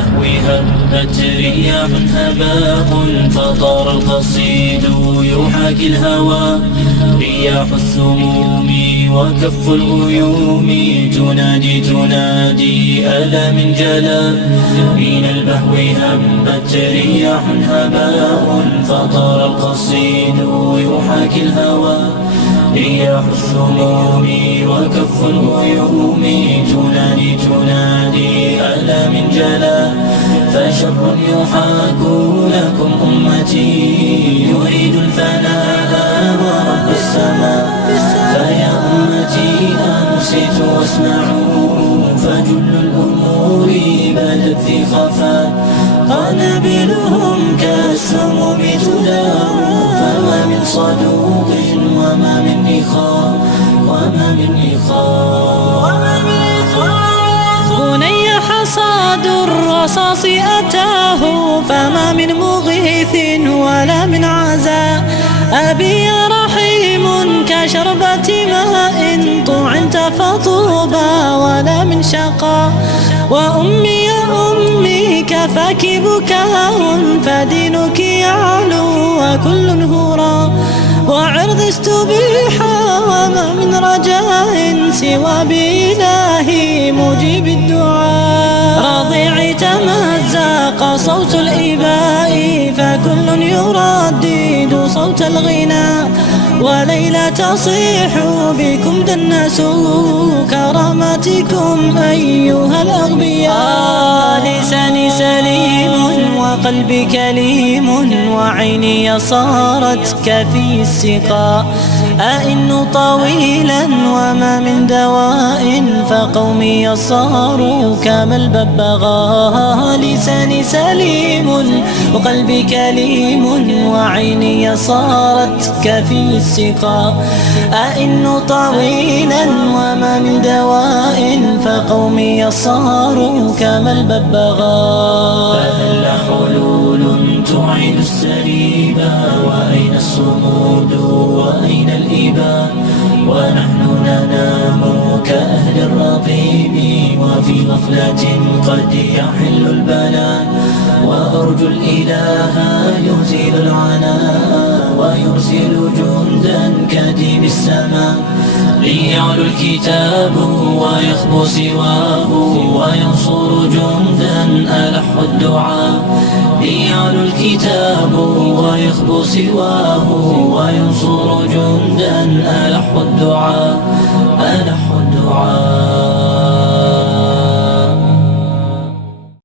البهو هبت رياح هباء فطار القصيد يحاكي الهوى. رياح السموم وكف الغيوم تنادي ألا من جلا. من البهو هبت رياح هباء فطار القصيد يحاكي الهوى. رياح السموم وكف الغيوم تنادي ألا من جلا. فشر يحاك لكم أمتي يريد الفناء ورب السماء. فيا أمتي أنصتوا واسمعوا فجل الأمور بدت في خفاء. قنابلهم كالسموم تدار فما من صدوق وما من إخاء بني حصاد الرصاص أتاه فما من مغيث ولا من عزاء. أبي يا رحيم كشربة ماء طعنت فطوبى ولا من شقاء. وأمي يا أمي كفاك بكاء فدينك يعلو وكل هراء. وعرض استبيحا وما من رجاء سوى بإلهي مجيب الدعاء. رضيعي تمزق صوت الإباء فكل يردد صوت الغناء. وليلى تصيح بكم دنسوا كرامتكم أيها الأغبياء. لساني سليم وقلبي كليم وعيني صارت كفي السقاء. أئن طويلا وما من دواء فقومي صاروا كما الببغاء. لساني سليم وقلبي كليم وعيني صارت كفي السقاء. أئن طويلا وما من دواء فقومي صاروا كما الببغاء. فهل حلول تعيد السريبا وأين الصمود وأين الإباء. ونحن ننام كأهل الرقيب وفي غفلة قد يحل البلاء. وأرجو الإله يزيل العناء ويرسل جندا كديب السماء. ليعلو الكتاب ويخبو سواه وينصر جندا ألح الدعاء. ليعلو الكتاب ويخبو سواه وينصر جندا ألح الدعاء.